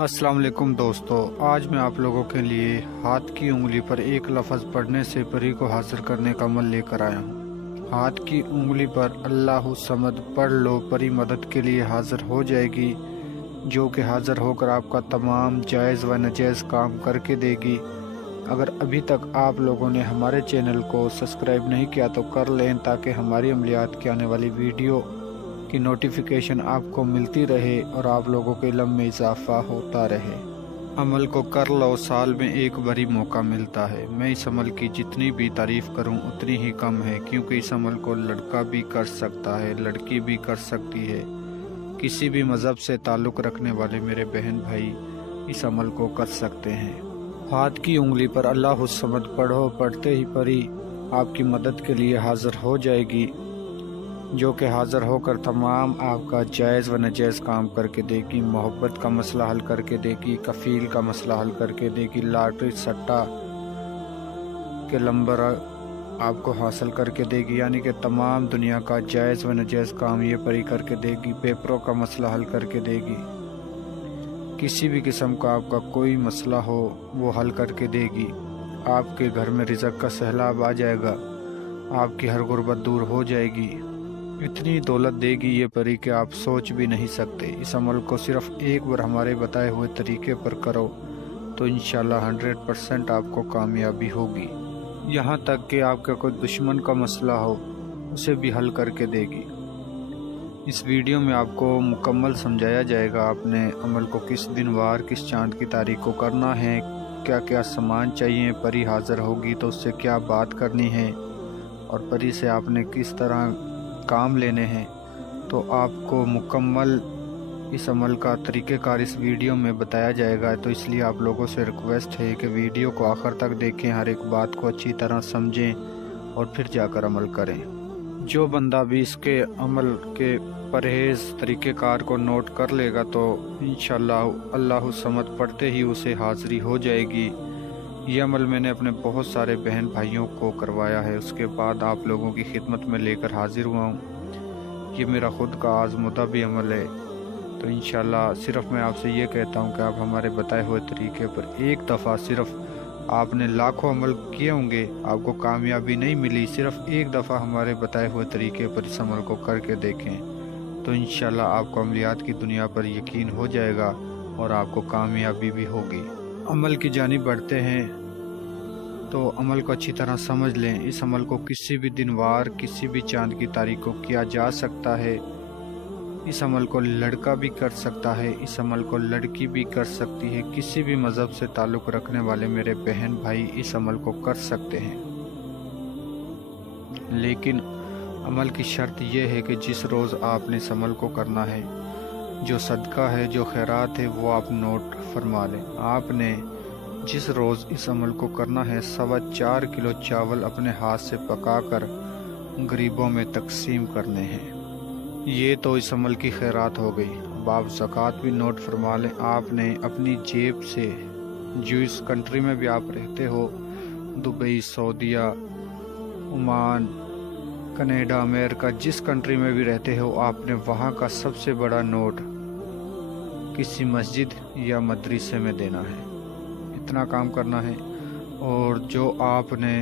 अस्सलाम वालेकुम दोस्तों, आज मैं आप लोगों के लिए हाथ की उंगली पर एक लफ्ज़ पढ़ने से परी को हासिल करने का अमल लेकर आया हूँ। हाथ की उंगली पर अल्लाहु समद पढ़ लो, परी मदद के लिए हाजिर हो जाएगी, जो कि हाजिर होकर आपका तमाम जायज़ व नाजायज़ काम करके देगी। अगर अभी तक आप लोगों ने हमारे चैनल को सब्सक्राइब नहीं किया तो कर लें, ताकि हमारी अमलियात की आने वाली वीडियो की नोटिफिकेशन आपको मिलती रहे और आप लोगों के इल्म में इजाफा होता रहे। अमल को कर लो, साल में एक बारी मौका मिलता है। मैं इस अमल की जितनी भी तारीफ़ करूं उतनी ही कम है, क्योंकि इस अमल को लड़का भी कर सकता है, लड़की भी कर सकती है। किसी भी मज़हब से ताल्लुक़ रखने वाले मेरे बहन भाई इस अमल को कर सकते हैं। हाथ की उंगली पर अल्लाहु समद पढ़ो, पढ़ते ही परी आपकी मदद के लिए हाज़िर हो जाएगी, जो कि हाज़िर होकर तमाम आपका जायज़ व नाजायज़ काम करके देगी। मोहब्बत का मसला हल करके देगी, कफ़ील का मसला हल करके देगी, लॉटरी सट्टा के नंबर आपको हासिल करके देगी, यानी कि तमाम दुनिया का जायज़ व नाजायज़ काम ये परी करके देगी। पेपरों का मसला हल करके देगी, किसी भी किस्म का आपका कोई मसला हो वो हल करके देगी। आपके घर में रिज़्क़ का सैलाब आ जाएगा, आपकी हर गुर्बत दूर हो जाएगी। इतनी दौलत देगी ये परी कि आप सोच भी नहीं सकते। इस अमल को सिर्फ़ एक बार हमारे बताए हुए तरीके पर करो तो इंशाल्लाह 100% आपको कामयाबी होगी। यहाँ तक कि आपका कोई दुश्मन का मसला हो उसे भी हल करके देगी। इस वीडियो में आपको मुकम्मल समझाया जाएगा आपने अमल को किस दिन वार किस चाँद की तारीख को करना है, क्या क्या सामान चाहिए, परी हाज़िर होगी तो उससे क्या बात करनी है और परी से आपने किस तरह काम लेने हैं। तो आपको मुकम्मल इस अमल का तरीक़ेकार इस वीडियो में बताया जाएगा। तो इसलिए आप लोगों से रिक्वेस्ट है कि वीडियो को आखिर तक देखें, हर एक बात को अच्छी तरह समझें और फिर जाकर अमल करें। जो बंदा भी इसके अमल के परहेज़ तरीक़ेकार को नोट कर लेगा तो इंशाअल्लाह अल्लाहु समद पढ़ते ही उसे हाज़िरी हो जाएगी। ये अमल मैंने अपने बहुत सारे बहन भाइयों को करवाया है, उसके बाद आप लोगों की खिदमत में लेकर हाजिर हुआ हूँ। ये मेरा ख़ुद का आज़मुदा भी अमल है। तो इंशाल्लाह सिर्फ़ मैं आपसे ये कहता हूँ कि आप हमारे बताए हुए तरीके पर एक दफ़ा, सिर्फ़ आपने लाखों अमल किए होंगे, आपको कामयाबी नहीं मिली, सिर्फ़ एक दफ़ा हमारे बताए हुए तरीके पर इस अमल को करके देखें तो इंशाल्लाह आपको अमलियात की दुनिया पर यकीन हो जाएगा और आपको कामयाबी भी होगी। अमल की जानिब बढ़ते हैं तो अमल को अच्छी तरह समझ लें। इस अमल को किसी भी दिन वार किसी भी चाँद की तारीख को किया जा सकता है। इस अमल को लड़का भी कर सकता है, इस अमल को लड़की भी कर सकती है। किसी भी मज़हब से ताल्लुक़ रखने वाले मेरे बहन भाई इस अमल को कर सकते हैं, लेकिन अमल की शर्त यह है कि जिस रोज़ आपने इस अमल को करना है, जो सदका है, जो खैरात है, वो आप नोट फरमा लें। आपने जिस रोज़ इस अमल को करना है 4.25 किलो चावल अपने हाथ से पकाकर गरीबों में तकसीम करने हैं। ये तो इस अमल की खैरात हो गई। अब आप ज़कात भी नोट फरमा लें। आपने अपनी जेब से, जो इस कंट्री में भी आप रहते हो, दुबई, सऊदीया, ओमान, कनाडा, अमेरिका, जिस कंट्री में भी रहते हो, आपने वहाँ का सबसे बड़ा नोट किसी मस्जिद या मदरसे में देना है। इतना काम करना है। और जो आपने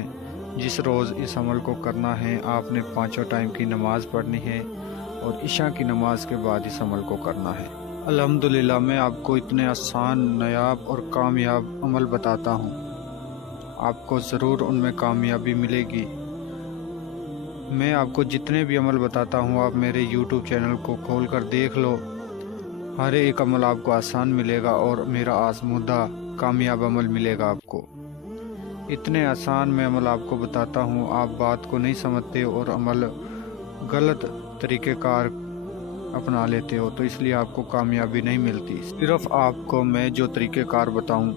जिस रोज़ इस अमल को करना है, आपने 5 टाइम की नमाज़ पढ़नी है और इशा की नमाज के बाद इस अमल को करना है। अल्हम्दुलिल्लाह मैं आपको इतने आसान, नायाब और कामयाब अमल बताता हूँ, आपको ज़रूर उनमें कामयाबी मिलेगी। मैं आपको जितने भी अमल बताता हूँ, आप मेरे YouTube चैनल को खोल कर देख लो, हर एक अमल आपको आसान मिलेगा और मेरा आज़मुदा कामयाब अमल मिलेगा आपको। इतने आसान मैं अमल आपको बताता हूँ, आप बात को नहीं समझते और अमल गलत तरीक़ेकार अपना लेते हो, तो इसलिए आपको कामयाबी नहीं मिलती। सिर्फ़ आपको मैं जो तरीक़ेकार बताऊँ,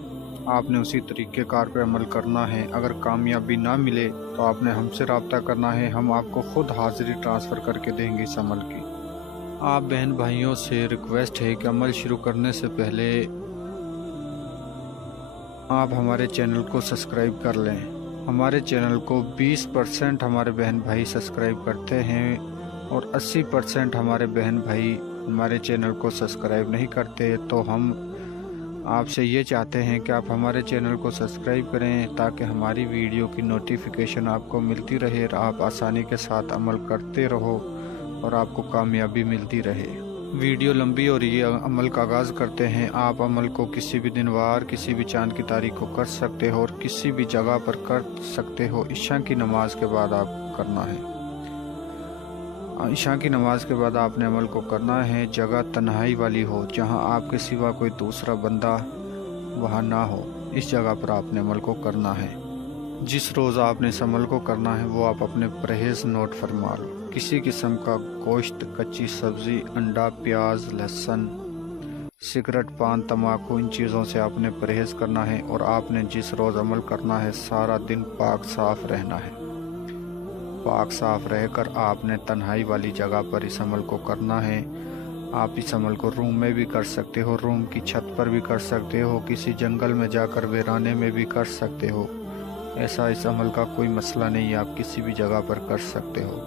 आपने उसी तरीक़ेकार पे अमल करना है। अगर कामयाबी ना मिले तो आपने हमसे रब्ता करना है, हम आपको ख़ुद हाज़िरी ट्रांसफ़र करके देंगे इस अमल की। आप बहन भाइयों से रिक्वेस्ट है कि अमल शुरू करने से पहले आप हमारे चैनल को सब्सक्राइब कर लें। हमारे चैनल को 20% हमारे बहन भाई सब्सक्राइब करते हैं और 80% हमारे बहन भाई हमारे चैनल को सब्सक्राइब नहीं करते। तो हम آپ سے یہ چاہتے ہیں کہ آپ ہمارے چینل کو سبسکرائب کریں تاکہ ہماری ویڈیو کی نوٹیفیکیشن آپ کو ملتی رہے اور آپ آسانی کے ساتھ عمل کرتے رہو اور آپ کو کامیابی ملتی رہے۔ ویڈیو لمبی ہو رہی ہے، عمل کا آغاز کرتے ہیں۔ آپ عمل کو کسی بھی دن وار، کسی بھی چاند کی تاریخ کو کر سکتے ہو اور کسی بھی جگہ پر کر سکتے ہو۔ عشاء کی نماز کے بعد آپ کرنا ہے۔ عشاء کی نماز کے بعد آپ نے عمل کو کرنا ہے۔ جگہ تنہائی والی ہو، جہاں آپ کے سوا کوئی دوسرا بندہ وہاں نہ ہو، اس جگہ پر آپ نے عمل کو کرنا ہے۔ جس روز آپ نے اس عمل کو کرنا ہے وہ آپ اپنے پرہیز نوٹ فرما لو۔ کسی قسم کا گوشت، کچی سبزی، انڈا، پیاز، لہسن، سگریٹ، پان، تمباکو، ان چیزوں سے آپ نے پرہیز کرنا ہے اور آپ نے جس روز عمل کرنا ہے سارا دن پاک صاف رہنا ہے۔ پاک صاف رہ کر آپ نے تنہائی والی جگہ پر اس عمل کو کرنا ہے۔ آپ اس عمل کو روم میں بھی کر سکتے ہو، روم کی چھت پر بھی کر سکتے ہو، کسی جنگل میں جا کر ویرانے میں بھی کر سکتے ہو۔ ایسا اس عمل کا کوئی مسئلہ نہیں ہے، آپ کسی بھی جگہ پر کر سکتے ہو،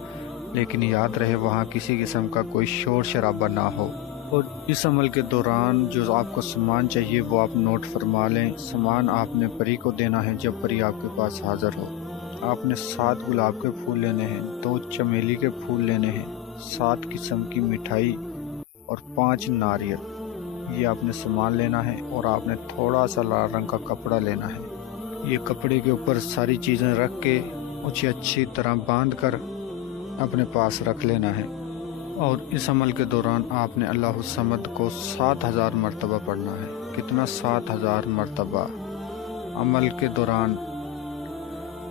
لیکن یاد رہے وہاں کسی قسم کا کوئی شور شرابہ نہ ہو۔ اور اس عمل کے دوران جو آپ کو سامان چاہیے وہ آپ نوٹ فرما لیں۔ سامان آپ نے پری کو دینا ہے جب پری آپ کے پاس حاضر ہو۔ آپ نے 7 گلاب کے پھول لینے ہیں، 2 چمیلی کے پھول لینے ہیں، 7 قسم کی مٹھائی اور 5 ناریل، یہ آپ نے سامان لینا ہے۔ اور آپ نے تھوڑا سا لال رنگ کا کپڑا لینا ہے۔ یہ کپڑے کے اوپر ساری چیزیں رکھ کے اسے اچھی طرح باندھ کر اپنے پاس رکھ لینا ہے۔ اور اس عمل کے دوران آپ نے اللہ الصمد کو 7000 مرتبہ پڑھنا ہے۔ کتنا؟ 7000 مرتبہ۔ عمل کے دوران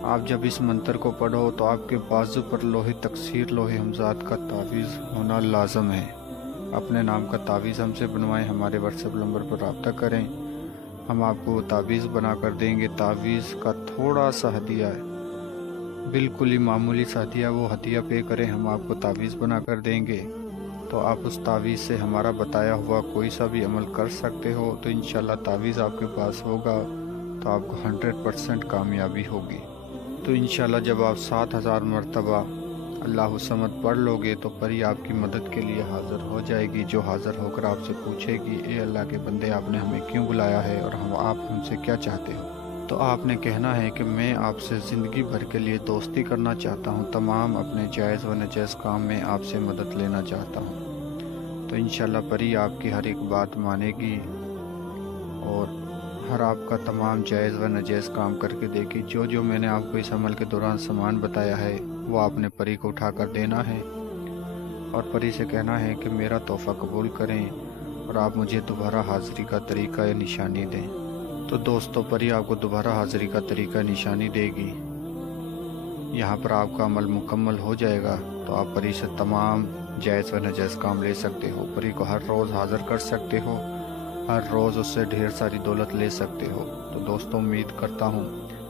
آپ جب اس منتر کو پڑھو تو آپ کے بازو پر لوح تکثیر، لوح ہمزات کا تعویذ ہونا لازم ہے۔ اپنے نام کا تعویذ ہم سے بنوائیں، ہمارے واٹس ایپ نمبر پر رابطہ کریں، ہم آپ کو تعویذ بنا کر دیں گے۔ تعویذ کا تھوڑا سا ہدیہ ہے، بالکل ہی معمولی سا ہدیہ، وہ ہدیہ پے کریں، ہم آپ کو تعویذ بنا کر دیں گے۔ تو آپ اس تعویذ سے ہمارا بتایا ہوا کوئی سا بھی عمل کر سکتے ہو، تو انشاءاللہ تعویذ آپ کے پاس ہوگا تو آپ کو 100% کامیابی ہوگی۔ تو انشاءاللہ جب آپ 7000 مرتبہ اللہ الصمد پڑھ لو گے تو پری آپ کی مدد کے لیے حاضر ہو جائے گی، جو حاضر ہو کر آپ سے پوچھے گی اے اللہ کے بندے آپ نے ہمیں کیوں بلایا ہے اور آپ ہم سے کیا چاہتے ہو؟ تو آپ نے کہنا ہے کہ میں آپ سے زندگی بھر کے لیے دوستی کرنا چاہتا ہوں، تمام اپنے جائز و ناجائز کام میں آپ سے مدد لینا چاہتا ہوں۔ تو انشاءاللہ پری آپ کی ہر ایک بات مانے گی اور ہر آپ کا تمام جائز و ناجائز کام کر کے دے گی۔ جو میں نے آپ کو اس عمل کے دوران سامان بتایا ہے وہ آپ نے پری کو اٹھا کر دینا ہے اور پری سے کہنا ہے کہ میرا تحفہ قبول کریں اور آپ مجھے دوبارہ حاضری کا طریقہ یا نشانی دیں۔ تو دوستو پری آپ کو دوبارہ حاضری کا طریقہ نشانی دے گی۔ یہاں پر آپ کا عمل مکمل ہو جائے گا تو آپ پری سے تمام جائز و ناجائز کام لے سکتے ہو۔ پری کو ہر روز حاضر کر سکتے ہو، ہر روز اس سے ڈھیر ساری دولت لے سکتے ہو۔ تو دوستو امید کرتا ہوں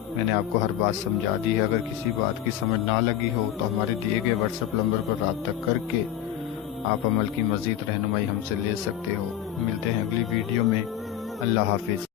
میں نے آپ کو ہر بات سمجھا دی ہے۔ اگر کسی بات کی سمجھ نہ لگی ہو تو ہمارے دیے گئے واٹس ایپ نمبر پر رابطہ کر کے آپ عمل کی مزید رہنمائی ہم سے لے سکتے ہو۔ ملتے ہیں اگلی ویڈیو میں۔ اللہ حافظ۔